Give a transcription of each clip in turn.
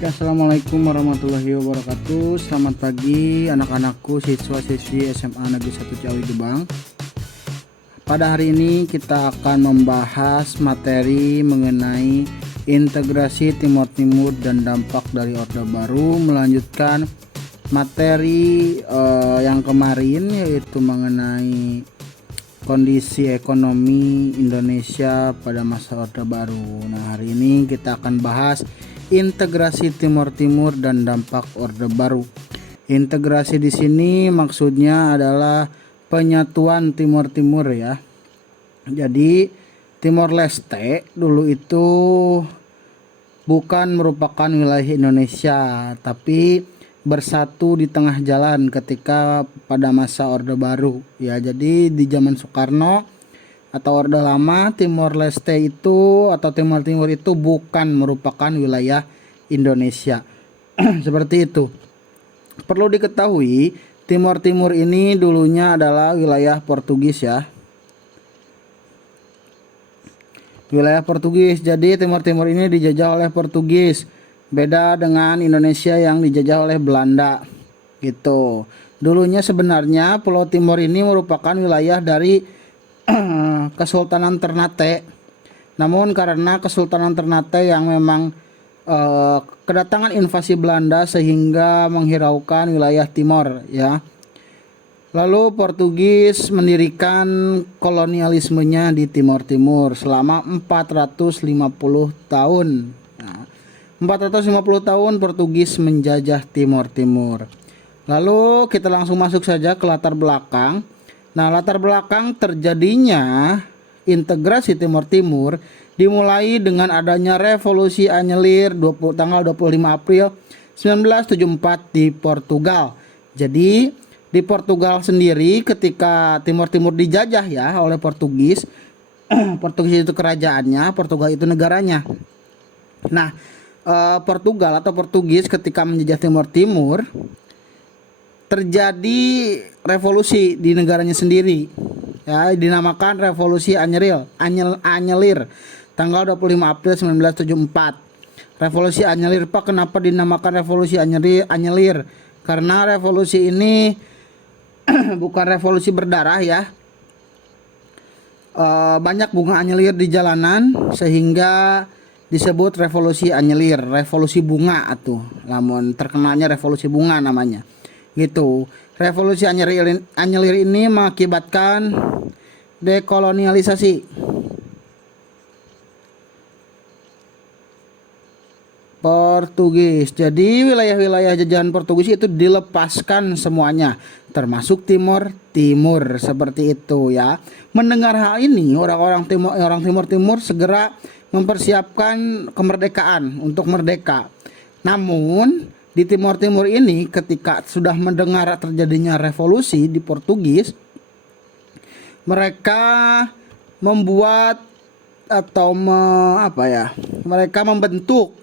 Ya, assalamualaikum warahmatullahi wabarakatuh. Selamat pagi anak-anakku siswa-siswi SMA Negeri 1 Ciawi Gebang. Pada hari ini kita akan membahas materi mengenai integrasi Timor Timur dan dampak dari Orde Baru, melanjutkan materi yang kemarin, yaitu mengenai kondisi ekonomi Indonesia pada masa Orde Baru. Nah, hari ini kita akan bahas integrasi Timor Timur dan dampak Orde Baru. Integrasi di sini maksudnya adalah penyatuan Timor Timur ya. Jadi Timor Leste dulu itu bukan merupakan wilayah Indonesia, tapi bersatu di tengah jalan ketika pada masa Orde Baru ya. Jadi di zaman Soekarno atau Orde Lama, Timor Leste itu atau Timor Timur itu bukan merupakan wilayah Indonesia. Seperti itu. Perlu diketahui, Timor Timur ini dulunya adalah wilayah Portugis ya. Wilayah Portugis. Jadi Timor Timur ini dijajah oleh Portugis. Beda dengan Indonesia yang dijajah oleh Belanda. Gitu. Dulunya sebenarnya Pulau Timor ini merupakan wilayah dari Kesultanan Ternate. Namun karena Kesultanan Ternate yang memang kedatangan invasi Belanda sehingga menghiraukan wilayah Timor ya. Lalu Portugis mendirikan kolonialismenya di Timor Timur selama 450 tahun. Nah, 450 tahun Portugis menjajah Timor Timur. Lalu kita langsung masuk saja ke latar belakang. Nah, latar belakang terjadinya integrasi Timor Timur dimulai dengan adanya revolusi Anyelir tanggal 25 April 1974 di Portugal. Jadi di Portugal sendiri ketika Timor Timur dijajah ya oleh Portugis, Portugis itu kerajaannya, Portugal itu negaranya. Nah, Portugal atau Portugis ketika menjajah Timor Timur terjadi revolusi di negaranya sendiri ya, dinamakan revolusi Anyelir tanggal 25 April 1974. Revolusi Anyelir, Pak, kenapa dinamakan revolusi Anyelir? Karena revolusi ini bukan revolusi berdarah ya. Banyak bunga anyelir di jalanan sehingga disebut revolusi Anyelir, revolusi bunga atuh. Namun terkenalnya revolusi bunga namanya. Gitu. Revolusi Anyelir ini mengakibatkan dekolonialisasi Portugis. Jadi wilayah-wilayah jajahan Portugis itu dilepaskan semuanya, termasuk Timor Timur, seperti itu ya. Mendengar hal ini, orang Timor Timur segera mempersiapkan kemerdekaan untuk merdeka. Namun di Timor Timur ini ketika sudah mendengar terjadinya revolusi di Portugis, mereka membuat atau mereka membentuk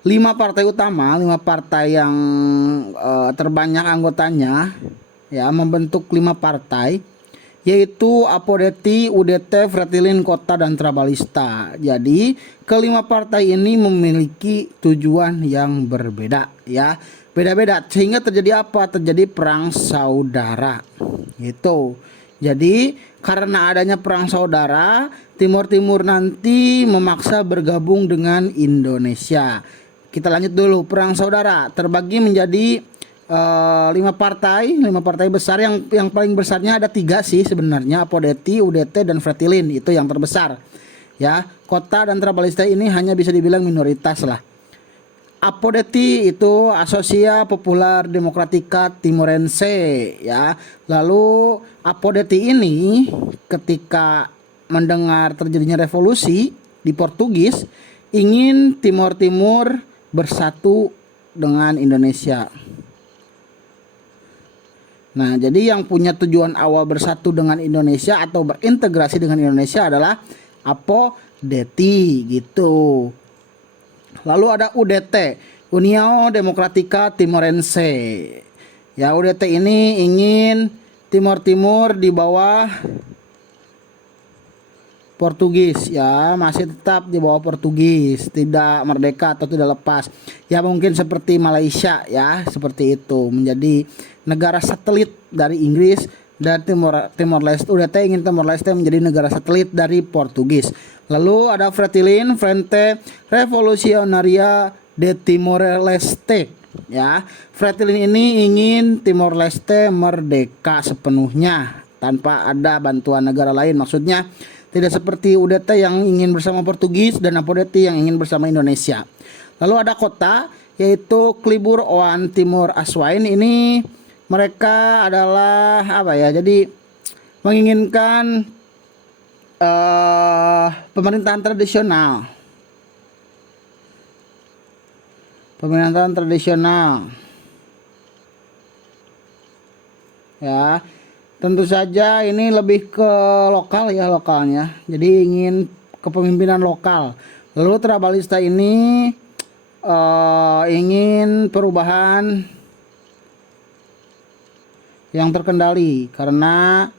5 partai utama, 5 partai yang terbanyak anggotanya ya, membentuk 5 partai, yaitu Apodeti, UDT, Fretilin, Kota, dan Trabalista. Jadi kelima partai ini memiliki tujuan yang berbeda ya, beda-beda, sehingga terjadi apa? Terjadi perang saudara gitu. Jadi karena adanya perang saudara, Timor Timur nanti memaksa bergabung dengan Indonesia. Kita lanjut dulu. Perang saudara terbagi menjadi 5 partai besar. Yang paling besarnya ada 3 sih sebenarnya, Apodeti, UDT, dan Fretilin, itu yang terbesar ya. Kota dan Trabalista ini hanya bisa dibilang minoritas lah. Apodeti itu Asosia Popular Demokratika Timorense ya. Lalu Apodeti ini ketika mendengar terjadinya revolusi di Portugis, ingin Timor Timur bersatu dengan Indonesia. Nah, jadi yang punya tujuan awal bersatu dengan Indonesia atau berintegrasi dengan Indonesia adalah Apodeti gitu. Lalu ada UDT, União Democrática Timorense. Ya, UDT ini ingin Timor Timur di bawah Portugis ya, masih tetap di bawah Portugis, tidak merdeka atau tidak lepas. Ya mungkin seperti Malaysia ya, seperti itu menjadi negara satelit dari Inggris dan Timor Leste. UDT ingin Timor Leste menjadi negara satelit dari Portugis. Lalu ada Fretilin, Frente Revolucionaria de Timor Leste ya. Fretilin ini ingin Timor Leste merdeka sepenuhnya tanpa ada bantuan negara lain. Maksudnya tidak seperti UDT yang ingin bersama Portugis dan APODETI yang ingin bersama Indonesia. Lalu ada kota yaitu Klibur Oan Timor Aswain. Ini mereka adalah apa ya? Jadi menginginkan pemerintahan tradisional. Pemerintahan tradisional. Ya. Tentu saja ini lebih ke lokal ya, lokalnya. Jadi ingin kepemimpinan lokal. Lalu Trabalista ini ingin perubahan yang terkendali karena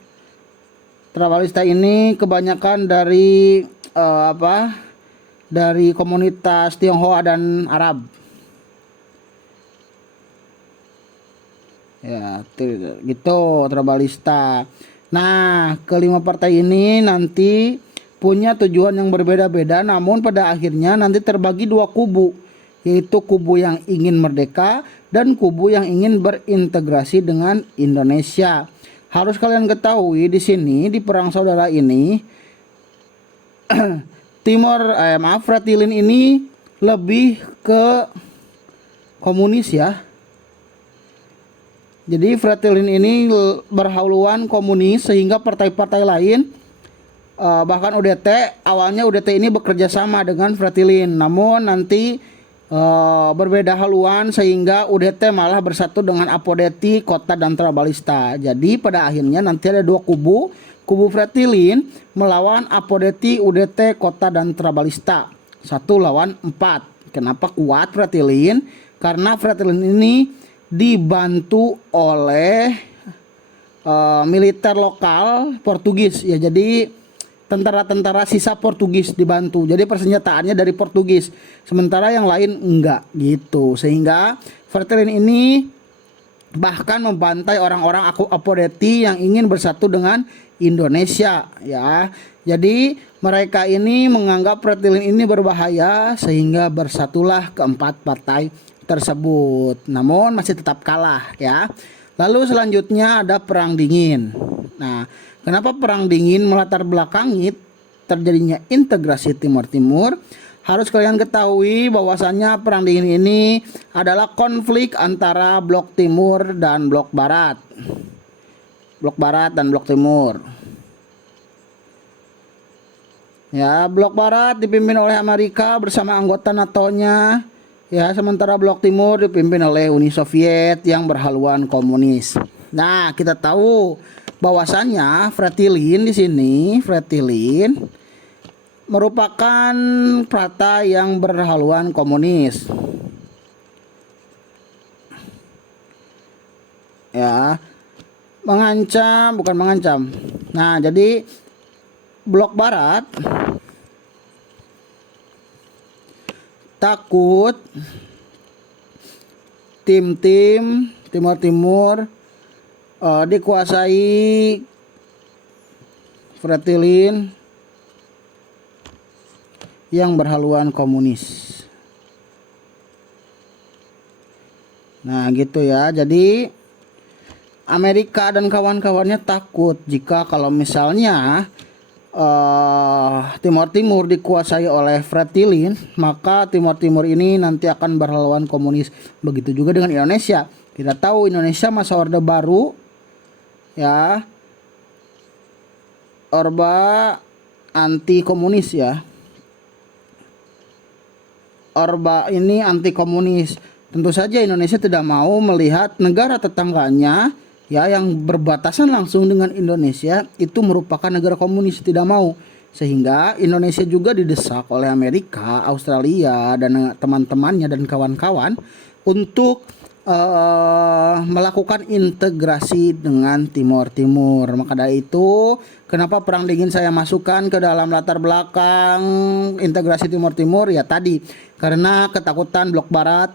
Trabalista ini kebanyakan dari dari komunitas Tionghoa dan Arab. Ya, gitu Trabalista. Nah, kelima partai ini nanti punya tujuan yang berbeda-beda, namun pada akhirnya nanti terbagi dua kubu, yaitu kubu yang ingin merdeka dan kubu yang ingin berintegrasi dengan Indonesia. Harus kalian ketahui di sini di perang saudara ini Fretilin ini lebih ke komunis ya. Jadi Fretilin ini berhaluan komunis sehingga partai-partai lain bahkan UDT, awalnya UDT ini bekerja sama dengan Fretilin, namun nanti berbeda haluan sehingga UDT malah bersatu dengan APODETI, Kota dan Trabalista. Jadi pada akhirnya nanti ada dua kubu, kubu Fretilin melawan APODETI, UDT, Kota dan Trabalista. 1-4. Kenapa kuat Fretilin? Karena Fretilin ini dibantu oleh militer lokal Portugis ya, jadi tentara-tentara sisa Portugis dibantu, jadi persenjataannya dari Portugis, sementara yang lain enggak gitu, sehingga Fretilin ini bahkan membantai orang-orang APODETI yang ingin bersatu dengan Indonesia ya. Jadi mereka ini menganggap Fretilin ini berbahaya sehingga bersatulah keempat partai tersebut, namun masih tetap kalah ya. Lalu selanjutnya ada perang dingin. Nah, kenapa perang dingin melatar belakangi terjadinya integrasi Timur Timur? Harus kalian ketahui bahwasannya perang dingin ini adalah konflik antara blok timur dan blok barat. Blok barat dan blok timur. Ya, blok barat dipimpin oleh Amerika bersama anggota NATO-nya. Ya, sementara blok timur dipimpin oleh Uni Soviet yang berhaluan komunis. Nah, kita tahu bahwasannya Fretilin di sini, Fretilin merupakan partai yang berhaluan komunis. Ya, bukan mengancam. Nah, jadi blok barat takut tim-tim Timur Timur dikuasai Fretilin yang berhaluan komunis. Nah gitu ya, jadi Amerika dan kawan-kawannya takut jika kalau misalnya Timur Timur dikuasai oleh Fretilin, maka Timur Timur ini nanti akan berlawan komunis. Begitu juga dengan Indonesia. Kita tahu Indonesia masa Orde Baru ya, Orde anti komunis ya. Orde ini anti komunis. Tentu saja Indonesia tidak mau melihat negara tetangganya ya yang berbatasan langsung dengan Indonesia itu merupakan negara komunis, tidak mau, sehingga Indonesia juga didesak oleh Amerika, Australia dan teman-temannya dan kawan-kawan untuk melakukan integrasi dengan Timor Timur. Maka dari itu, kenapa Perang Dingin saya masukkan ke dalam latar belakang integrasi Timor Timur? Ya tadi, karena ketakutan Blok Barat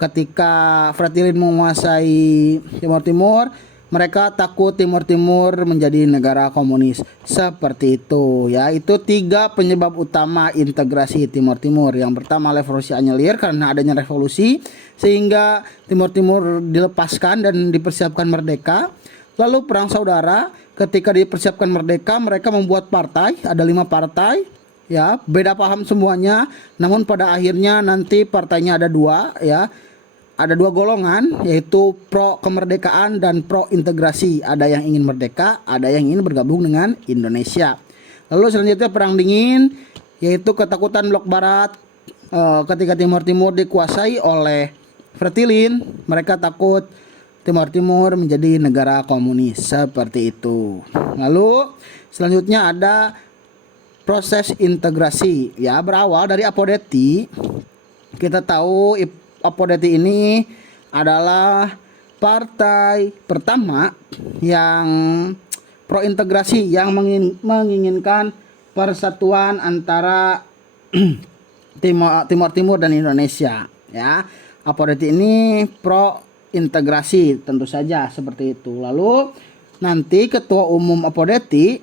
ketika Franklin menguasai Timor Timur, mereka takut Timor Timur menjadi negara komunis. Seperti itu ya. Itu 3 penyebab utama integrasi Timor Timur. Yang pertama revolusi Anyelir, karena adanya revolusi sehingga Timor Timur dilepaskan dan dipersiapkan merdeka. Lalu perang saudara, ketika dipersiapkan merdeka mereka membuat partai, ada 5 partai ya, beda paham semuanya, namun pada akhirnya nanti partainya ada 2 ya. Ada 2 golongan, yaitu pro kemerdekaan dan pro integrasi. Ada yang ingin merdeka, ada yang ingin bergabung dengan Indonesia. Lalu selanjutnya Perang Dingin, yaitu ketakutan Blok Barat ketika Timor Timur dikuasai oleh Franklin. Mereka takut Timor Timur menjadi negara komunis. Seperti itu. Lalu selanjutnya ada proses integrasi ya, berawal dari Apodeti. Kita tahu Apodeti ini adalah partai pertama yang pro integrasi, yang menginginkan persatuan antara Timor Timur dan Indonesia ya. Apodeti ini pro integrasi tentu saja seperti itu. Lalu nanti ketua umum Apodeti,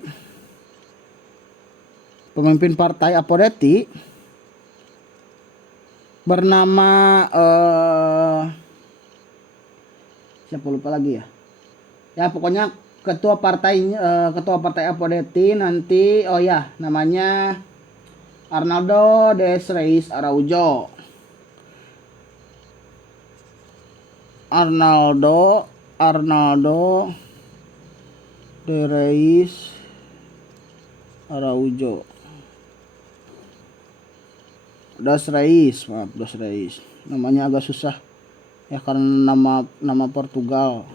pemimpin partai Apodeti bernama siapa, lupa lagi ya. Ya pokoknya ketua partai Apodeti nanti, oh ya, namanya Arnaldo de Reis Araujo. Arnaldo de Reis Araujo. Dos Reis, namanya agak susah ya karena nama Portugal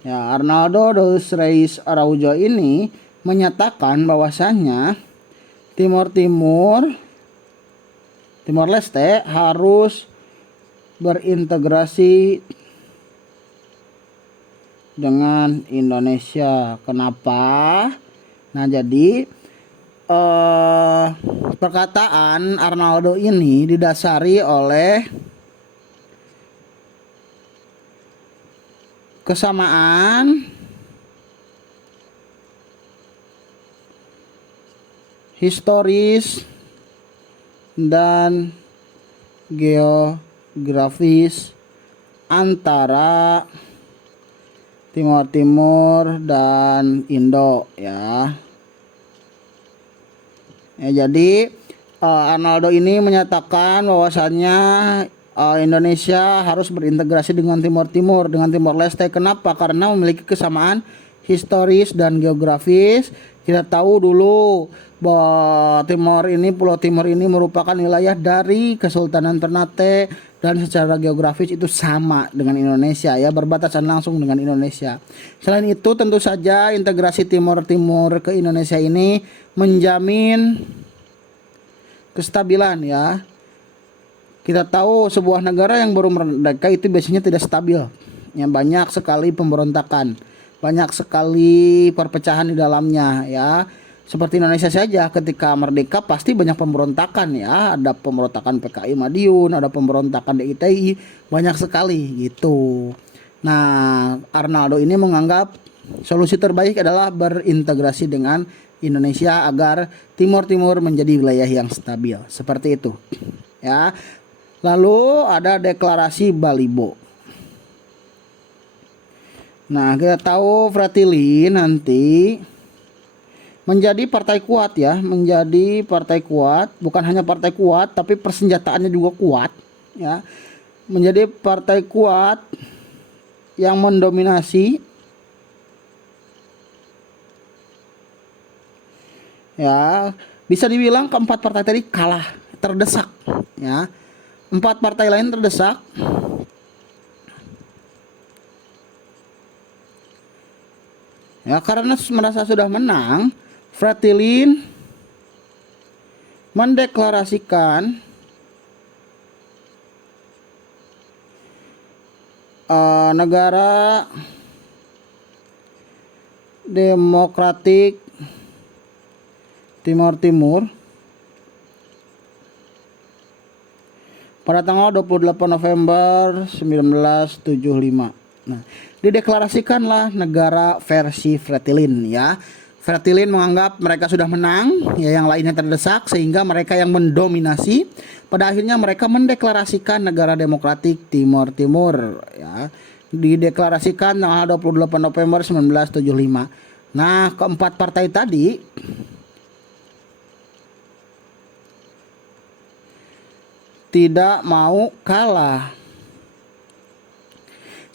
ya. Arnaldo dos Reis Araujo ini menyatakan bahwasannya Timor Leste harus berintegrasi dengan Indonesia. Kenapa? Nah, jadi perkataan Arnaldo ini didasari oleh kesamaan historis dan geografis antara Timor Timur dan Indo ya. Ya, jadi Arnaldo ini menyatakan bahwasannya Indonesia harus berintegrasi dengan Timor Timur, dengan Timor Leste. Kenapa? Karena memiliki kesamaan historis dan geografis. Kita tahu dulu bahwa Pulau Timor ini merupakan wilayah dari Kesultanan Ternate dan secara geografis itu sama dengan Indonesia ya, berbatasan langsung dengan Indonesia. Selain itu tentu saja integrasi Timor Timur ke Indonesia ini menjamin kestabilan ya. Kita tahu sebuah negara yang baru merdeka itu biasanya tidak stabil. Ya, banyak sekali pemberontakan, banyak sekali perpecahan di dalamnya ya. Seperti Indonesia saja ketika merdeka pasti banyak pemberontakan ya. Ada pemberontakan PKI Madiun, ada pemberontakan DITI, banyak sekali gitu. Nah, Arnaldo ini menganggap solusi terbaik adalah berintegrasi dengan Indonesia agar Timor Timur menjadi wilayah yang stabil. Seperti itu ya. Lalu ada deklarasi Balibo. Nah, kita tahu Franklin nanti menjadi partai kuat ya, menjadi partai kuat, bukan hanya partai kuat tapi persenjataannya juga kuat ya. Menjadi partai kuat yang mendominasi ya. Bisa dibilang keempat partai tadi kalah, terdesak ya. 4 partai lain terdesak. Ya, karena merasa sudah menang, Franklin mendeklarasikan negara Demokratik Timor Timur pada tanggal 28 November 1975. Nah, dideklarasikanlah negara versi Fretilin ya. Fretilin menganggap mereka sudah menang, ya yang lainnya terdesak sehingga mereka yang mendominasi. Pada akhirnya mereka mendeklarasikan negara Demokratik Timor Timur ya. Dideklarasikan tanggal 28 November 1975. Nah, keempat partai tadi tidak mau kalah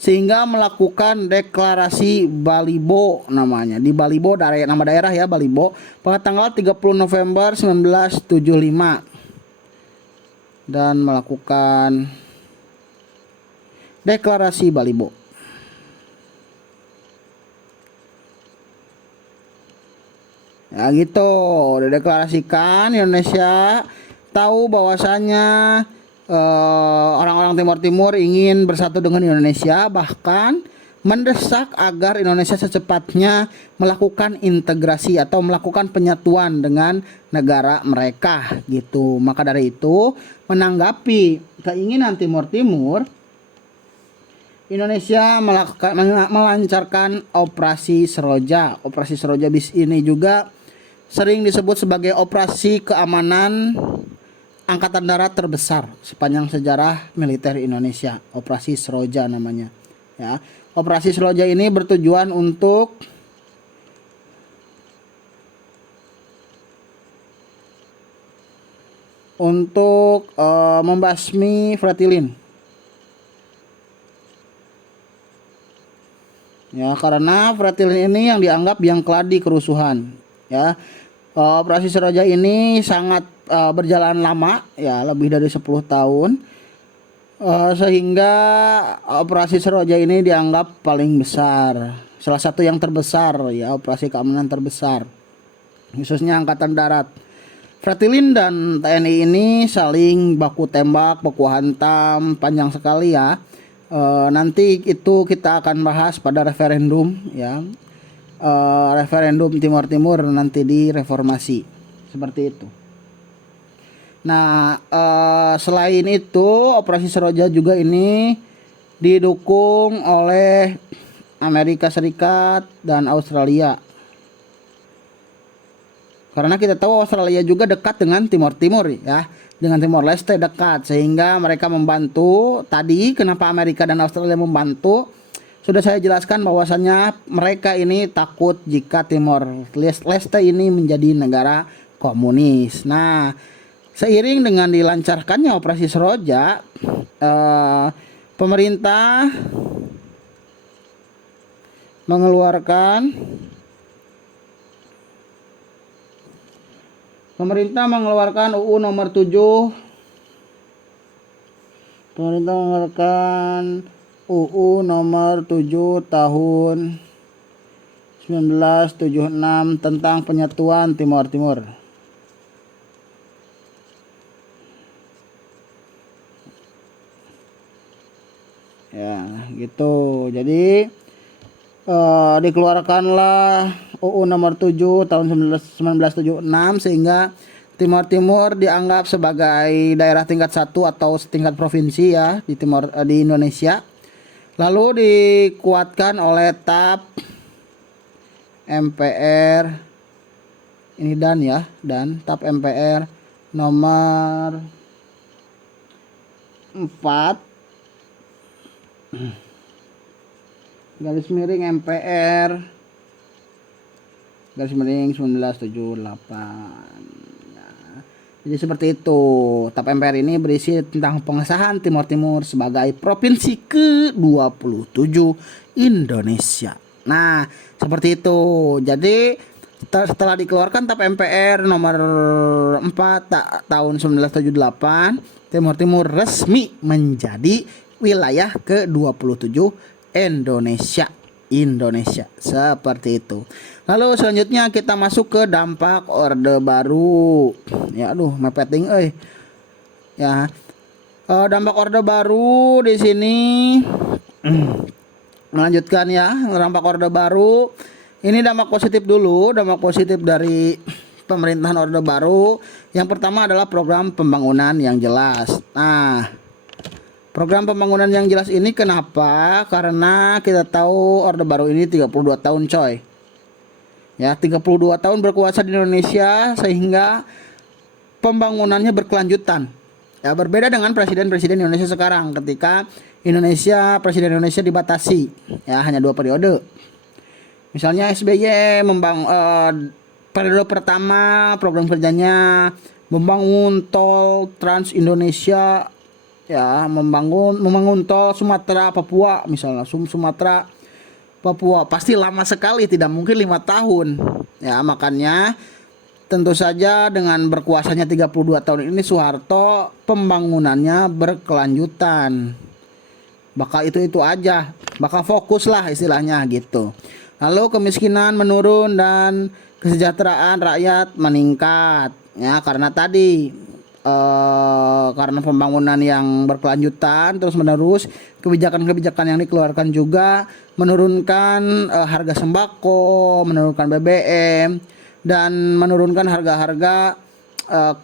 sehingga melakukan deklarasi Balibo namanya. Di Balibo nama daerah ya, Balibo, pada tanggal 30 November 1975 dan melakukan deklarasi Balibo. Ya gitu, dideklarasikan Indonesia tahu bahwasanya orang-orang Timor Timur ingin bersatu dengan Indonesia, bahkan mendesak agar Indonesia secepatnya melakukan integrasi atau melakukan penyatuan dengan negara mereka gitu. Maka dari itu, menanggapi keinginan Timor Timur, Indonesia melancarkan operasi Seroja. Operasi Seroja bis ini juga sering disebut sebagai operasi keamanan angkatan darat terbesar sepanjang sejarah militer Indonesia. Operasi Seroja namanya ya. Operasi Seroja ini bertujuan untuk membasmi Fretilin ya, karena Fretilin ini yang dianggap yang keladi kerusuhan ya. Operasi Seroja ini sangat berjalan lama ya, lebih dari 10 tahun, sehingga operasi Seroja ini dianggap paling besar, salah satu yang terbesar ya, operasi keamanan terbesar khususnya angkatan darat. Fretilin dan TNI ini saling baku tembak, baku hantam panjang sekali ya. Nanti itu kita akan bahas pada referendum ya. Referendum Timor Timur nanti di reformasi seperti itu. Nah, selain itu operasi Seroja juga ini didukung oleh Amerika Serikat dan Australia. Karena kita tahu Australia juga dekat dengan Timor Timur ya, dengan Timor Leste dekat, sehingga mereka membantu. Tadi kenapa Amerika dan Australia membantu? Sudah saya jelaskan bahwasannya mereka ini takut jika Timor Leste ini menjadi negara komunis. Nah, seiring dengan dilancarkannya operasi Seroja, pemerintah mengeluarkan UU nomor 7. Pemerintah mengeluarkan UU nomor 7 tahun 1976 tentang penyatuan Timor Timur. Ya, gitu. Jadi dikeluarkanlah UU nomor 7 tahun 1976 sehingga Timor Timur dianggap sebagai daerah tingkat 1 atau setingkat provinsi ya di Indonesia. Lalu dikuatkan oleh TAP MPR ini dan TAP MPR nomor 4 garis miring MPR garis miring 1978. Jadi seperti itu. TAP MPR ini berisi tentang pengesahan Timor Timur sebagai provinsi ke-27 Indonesia. Nah, seperti itu. Jadi setelah dikeluarkan TAP MPR nomor 4 tahun 1978, Timor Timur resmi menjadi wilayah ke-27 Indonesia seperti itu. Lalu selanjutnya kita masuk ke dampak Orde Baru. Ya aduh mepeting Ya. Dampak Orde Baru di sini Melanjutkan ya, dampak Orde Baru. Ini dampak positif dulu, dampak positif dari pemerintahan Orde Baru. Yang pertama adalah program pembangunan yang jelas. Nah, program pembangunan yang jelas ini kenapa? Karena kita tahu Orde Baru ini 32 tahun coy. Ya, 32 tahun berkuasa di Indonesia sehingga pembangunannya berkelanjutan. Ya, berbeda dengan presiden-presiden Indonesia sekarang ketika presiden Indonesia dibatasi ya hanya 2 periode. Misalnya SBY periode pertama program kerjanya membangun tol Trans Indonesia ya, membangun tol Sumatera Papua misalnya, Sumatera Papua pasti lama sekali, tidak mungkin 5 tahun ya. Makanya tentu saja dengan berkuasanya 32 tahun ini Soeharto pembangunannya berkelanjutan. Bakal itu aja, bakal fokus lah istilahnya gitu. Lalu kemiskinan menurun dan kesejahteraan rakyat meningkat ya, karena tadi karena pembangunan yang berkelanjutan terus menerus, kebijakan-kebijakan yang dikeluarkan juga menurunkan harga sembako, menurunkan BBM, dan menurunkan harga-harga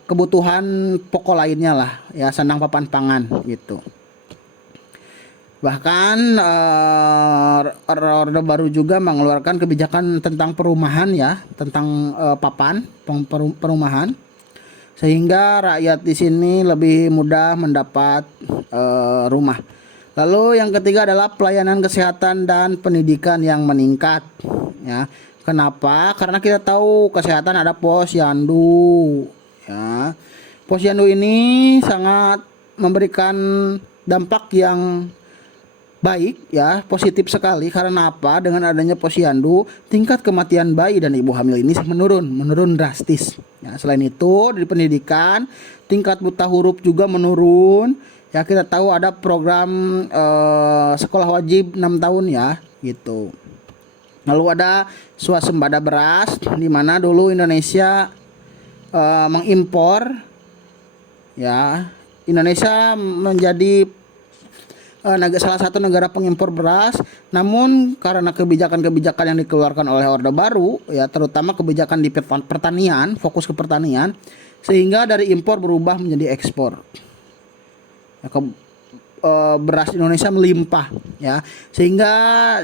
kebutuhan pokok lainnya lah ya, sandang papan pangan gitu. Bahkan Orde Baru juga mengeluarkan kebijakan tentang perumahan ya, tentang perumahan, sehingga rakyat di sini lebih mudah mendapat rumah. Lalu yang ketiga adalah pelayanan kesehatan dan pendidikan yang meningkat ya. Kenapa? Karena kita tahu kesehatan ada posyandu ya. Posyandu ini sangat memberikan dampak yang baik ya, positif sekali. Karena apa? Dengan adanya posyandu, tingkat kematian bayi dan ibu hamil ini menurun drastis. Ya, selain itu di pendidikan, tingkat buta huruf juga menurun. Ya, kita tahu ada program sekolah wajib 6 tahun ya, gitu. Lalu ada swasembada beras, di mana dulu Indonesia mengimpor ya. Indonesia menjadi salah satu negara pengimpor beras, namun karena kebijakan-kebijakan yang dikeluarkan oleh Orde Baru ya, terutama kebijakan di pertanian, fokus ke pertanian, sehingga dari impor berubah menjadi ekspor. Ya, beras Indonesia melimpah ya, sehingga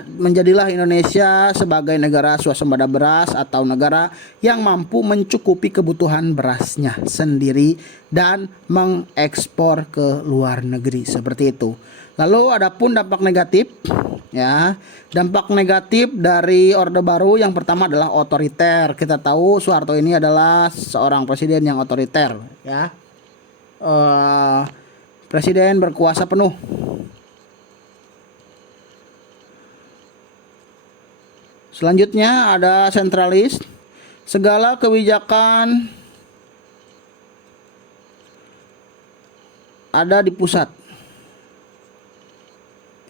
menjadilah Indonesia sebagai negara swasembada beras atau negara yang mampu mencukupi kebutuhan berasnya sendiri dan mengekspor ke luar negeri seperti itu. Lalu adapun dampak negatif ya, dampak negatif dari Orde Baru yang pertama adalah otoriter. Kita tahu Soeharto ini adalah seorang presiden yang otoriter ya. Presiden berkuasa penuh. Selanjutnya ada sentralis. Segala kebijakan ada di pusat.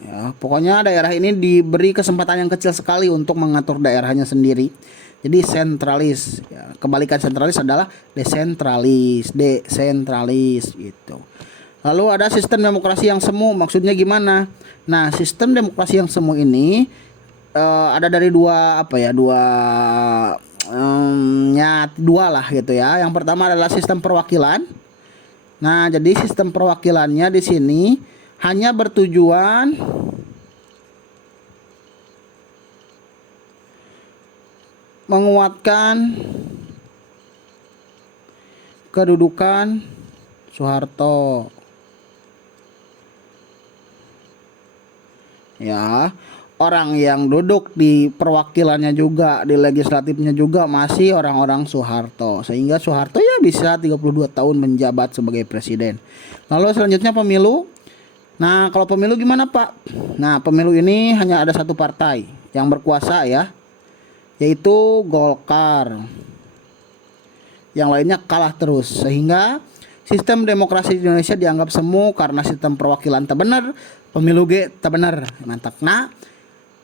Ya, pokoknya daerah ini diberi kesempatan yang kecil sekali untuk mengatur daerahnya sendiri. Jadi sentralis. Ya, kebalikan sentralis adalah desentralis gitu. Lalu ada sistem demokrasi yang semu, maksudnya gimana? Nah, sistem demokrasi yang semu ini ada dari dua lah gitu ya. Yang pertama adalah sistem perwakilan. Nah, jadi sistem perwakilannya di sini hanya bertujuan menguatkan kedudukan Soeharto. Ya, orang yang duduk di perwakilannya juga, di legislatifnya juga masih orang-orang Soeharto, sehingga Soeharto ya bisa 32 tahun menjabat sebagai presiden. Lalu selanjutnya pemilu. Nah, kalau pemilu gimana Pak? Nah, pemilu ini hanya ada satu partai yang berkuasa ya, yaitu Golkar. Yang lainnya kalah terus, sehingga sistem demokrasi di Indonesia dianggap semu karena sistem perwakilan tak benar, pemilu tak benar. Mantap. Nah,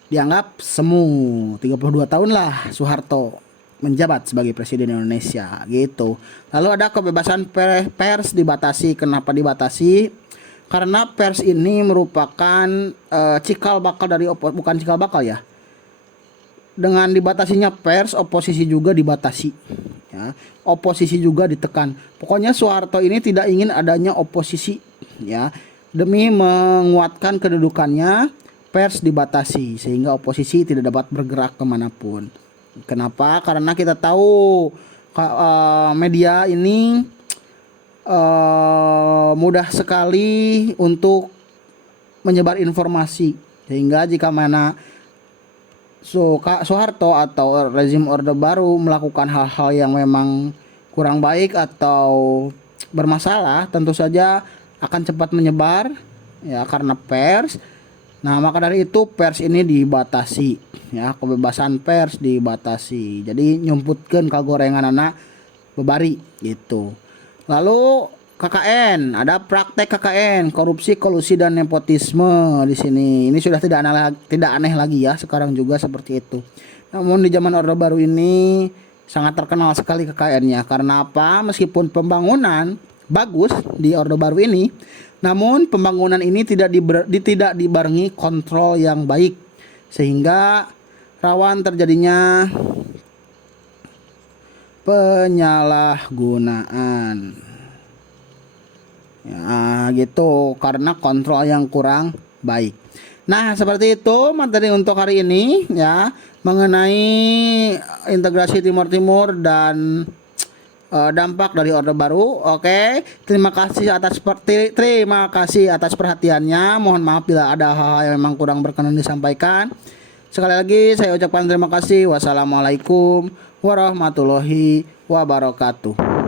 dianggap semu. 32 tahun lah Soeharto menjabat sebagai presiden Indonesia gitu. Lalu ada kebebasan pers dibatasi. Kenapa dibatasi? karena pers ini merupakan cikal bakal dari bukan cikal bakal ya. Dengan dibatasinya pers, oposisi juga dibatasi. Ya, oposisi juga ditekan. Pokoknya Soeharto ini tidak ingin adanya oposisi, ya. Demi menguatkan kedudukannya, pers dibatasi sehingga oposisi tidak dapat bergerak kemanapun. Kenapa? Karena kita tahu media ini mudah sekali untuk menyebar informasi, sehingga jika mana Soeharto atau rezim Orde Baru melakukan hal-hal yang memang kurang baik atau bermasalah, tentu saja akan cepat menyebar ya karena pers. Nah, maka dari itu pers ini dibatasi ya, kebebasan pers dibatasi. Jadi nyumputkeun kagorengan anak bebari gitu. Lalu KKN, ada praktek KKN, korupsi, kolusi dan nepotisme di sini. Ini sudah tidak aneh lagi ya, sekarang juga seperti itu. Namun di zaman Orde Baru ini sangat terkenal sekali KKN-nya. Karena apa? Meskipun pembangunan bagus di Orde Baru ini, namun pembangunan ini tidak dibarengi kontrol yang baik, sehingga rawan terjadinya penyalahgunaan. Ya, gitu, karena kontrol yang kurang baik. Nah, seperti itu materi untuk hari ini ya, mengenai integrasi Timur Timur dan dampak dari Orde Baru. Oke, terima kasih atas perhatiannya. Mohon maaf bila ada hal-hal yang memang kurang berkenan disampaikan. Sekali lagi saya ucapkan terima kasih. Wassalamualaikum warahmatullahi wabarakatuh.